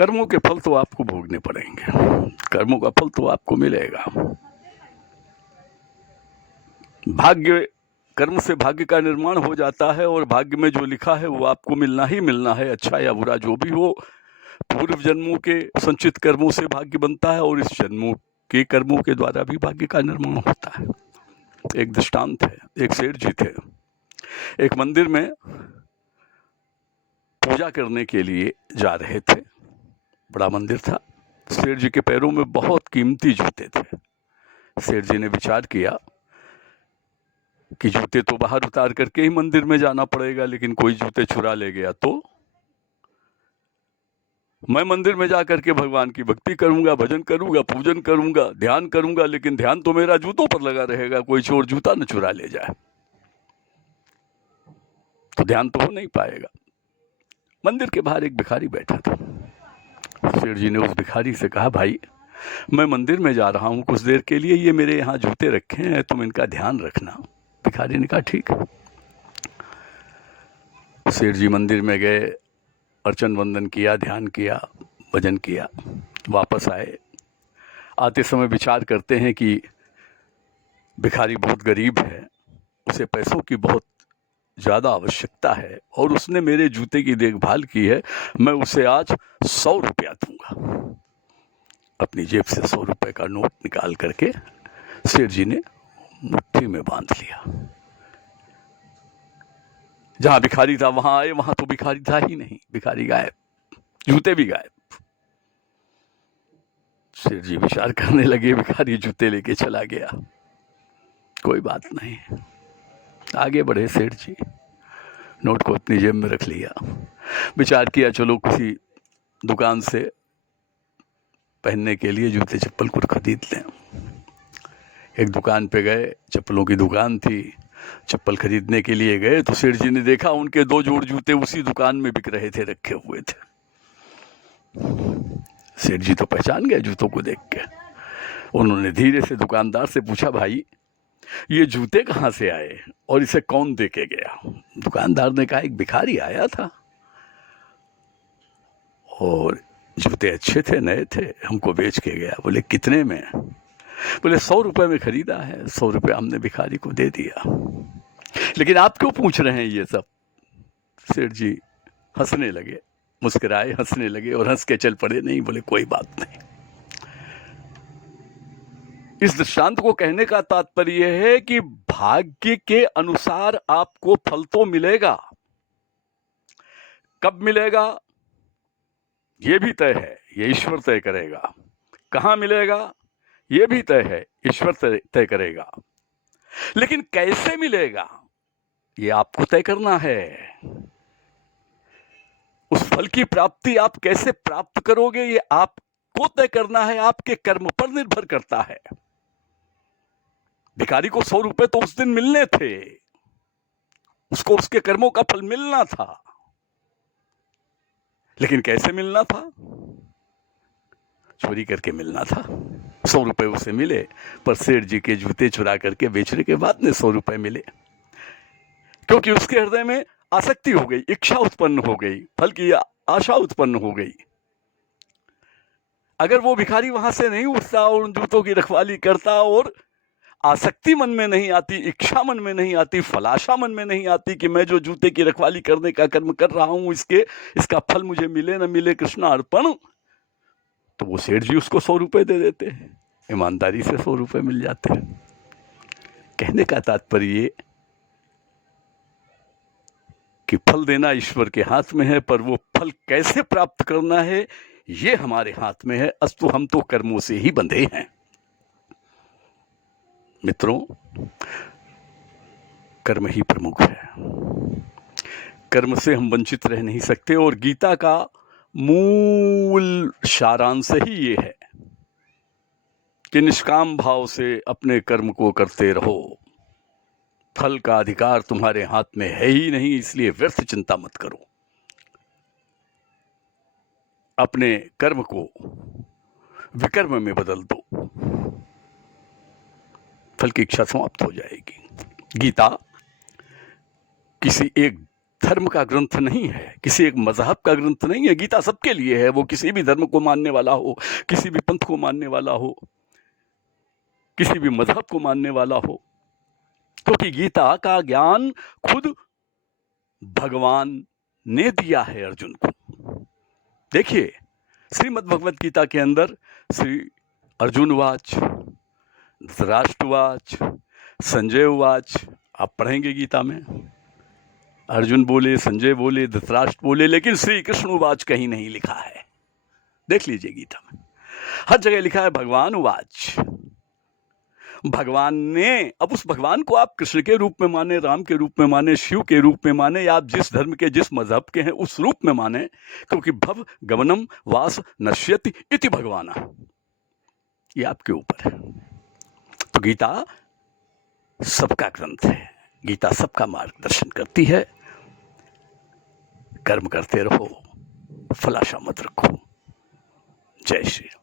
कर्मों के फल तो आपको भोगने पड़ेंगे, कर्मों का फल तो आपको मिलेगा। भाग्य, कर्म से भाग्य का निर्माण हो जाता है और भाग्य में जो लिखा है वो आपको मिलना ही मिलना है, अच्छा या बुरा जो भी हो। पूर्व जन्मों के संचित कर्मों से भाग्य बनता है और इस जन्मों के कर्मों के द्वारा भी भाग्य का निर्माण होता है। एक दृष्टांत है, एक सेठ जी थे, एक मंदिर में पूजा करने के लिए जा रहे थे, बड़ा मंदिर था। सेठ जी के पैरों में बहुत कीमती जूते थे। सेठ जी ने विचार किया कि जूते तो बाहर उतार करके ही मंदिर में जाना पड़ेगा, लेकिन कोई जूते चुरा ले गया तो मैं मंदिर में जाकर के भगवान की भक्ति करूंगा, भजन करूंगा, पूजन करूंगा, ध्यान करूंगा, लेकिन ध्यान तो मेरा जूतों पर लगा रहेगा, कोई चोर जूता न चुरा ले जाए तो ध्यान तो हो नहीं पाएगा। मंदिर के बाहर एक भिखारी बैठा था। सेठ जी ने उस भिखारी से कहा, भाई मैं मंदिर में जा रहा हूं कुछ देर के लिए, ये मेरे यहाँ जूते रखे हैं, तुम इनका ध्यान रखना। भिखारी ने कहा ठीक है। सेठ जी मंदिर में गए, अर्चन वंदन किया, ध्यान किया, भजन किया, वापस आए। आते समय विचार करते हैं कि भिखारी बहुत गरीब है, उसे पैसों की बहुत ज़्यादा आवश्यकता है और उसने मेरे जूते की देखभाल की है, मैं उसे आज 100 रुपया दूंगा। अपनी जेब से 100 रुपये का नोट निकाल करके सेठ जी ने मुट्ठी में बांध लिया। जहां भिखारी था वहां आए, वहां तो भिखारी था ही नहीं, भिखारी गायब, जूते भी गायब। सेठ जी विचार करने लगे, भिखारी जूते लेके चला गया, कोई बात नहीं। आगे बढ़े सेठ जी, नोट को अपनी जेब में रख लिया, विचार किया चलो किसी दुकान से पहनने के लिए जूते चप्पल को खरीद लें। एक दुकान पे गए, चप्पलों की दुकान थी, चप्पल खरीदने के लिए गए तो सेठ जी ने देखा उनके 2 जोड़ जूते उसी दुकान में बिक रहे थे, रखे हुए थे। सेठ जी तो पहचान गए जूतों को देख के। उन्होंने धीरे से दुकानदार से पूछा, भाई ये जूते कहाँ से आए और इसे कौन दे के गया? दुकानदार ने कहा, एक भिखारी आया था और जूते अच्छे थे, नए थे, हमको बेच के गया। बोले कितने में? बोले 100 रुपए में खरीदा है, 100 रुपये हमने भिखारी को दे दिया। लेकिन आप क्यों पूछ रहे हैं ये सब? सेठ जी हंसने लगे, मुस्कुराए, हंसने लगे और हंस के चल पड़े। नहीं, बोले कोई बात नहीं। इस दृष्टांत को कहने का तात्पर्य है कि भाग्य के अनुसार आपको फल तो मिलेगा, कब मिलेगा यह भी तय है, ये ईश्वर तय करेगा। कहां मिलेगा यह भी तय है, ईश्वर तय करेगा। लेकिन कैसे मिलेगा ये आपको तय करना है। उस फल की प्राप्ति आप कैसे प्राप्त करोगे ये आपको तय करना है, आपके कर्म पर निर्भर करता है। भिखारी को 100 रुपए तो उस दिन मिलने थे, उसको उसके कर्मों का फल मिलना था, लेकिन कैसे मिलना था? चोरी करके मिलना था। 100 रुपए उसे मिले, पर सेठ जी के जूते चुरा करके बेचने के बाद में 100 रुपए मिले, क्योंकि उसके हृदय में आसक्ति हो गई, इच्छा उत्पन्न हो गई, फल की आशा उत्पन्न हो गई। अगर वो भिखारी वहां से नहीं उठता और उन जूतों की रखवाली करता और आसक्ति मन में नहीं आती, इच्छा मन में नहीं आती, फलाशा मन में नहीं आती कि मैं जो जूते की रखवाली करने का कर्म कर रहा हूं इसका फल मुझे मिले न मिले कृष्णा अर्पण, तो वो सेठ जी उसको 100 रुपए दे देते हैं, ईमानदारी से 100 रुपए मिल जाते हैं। कहने का तात्पर्य कि फल देना ईश्वर के हाथ में है, पर वो फल कैसे प्राप्त करना है ये हमारे हाथ में है। अस्तु हम तो कर्मों से ही बंधे हैं। मित्रों, कर्म ही प्रमुख है, कर्म से हम वंचित रह नहीं सकते। और गीता का मूल सारांश ही ये है कि निष्काम भाव से अपने कर्म को करते रहो, फल का अधिकार तुम्हारे हाथ में है ही नहीं, इसलिए व्यर्थ चिंता मत करो। अपने कर्म को विकर्म में बदल दो, फल की इच्छा समाप्त हो जाएगी। गीता किसी एक धर्म का ग्रंथ नहीं है, किसी एक मजहब का ग्रंथ नहीं है। गीता सबके लिए है, वो किसी भी धर्म को मानने वाला हो, किसी भी पंथ को मानने वाला हो, किसी भी मजहब को मानने वाला हो, क्योंकि गीता का ज्ञान खुद भगवान ने दिया है अर्जुन को। देखिए श्रीमद् भगवद गीता के अंदर श्री अर्जुन उवाच, धृतराष्ट्र उवाच, संजय उवाच, आप पढ़ेंगे गीता में, अर्जुन बोले, संजय बोले, धृतराष्ट्र बोले, लेकिन श्री कृष्ण उवाच कहीं नहीं लिखा है। देख लीजिए गीता में हर जगह लिखा है भगवान उवाच, भगवान ने। अब उस भगवान को आप कृष्ण के रूप में माने, राम के रूप में माने, शिव के रूप में माने, या आप जिस धर्म के जिस मजहब के हैं उस रूप में माने, क्योंकि भव गमनम वास नश्यति इति भगवाना, ये आपके ऊपर है। तो गीता सबका ग्रंथ है, गीता सबका मार्गदर्शन करती है। कर्म करते रहो, फलाशा मत रखो। जय श्री राम।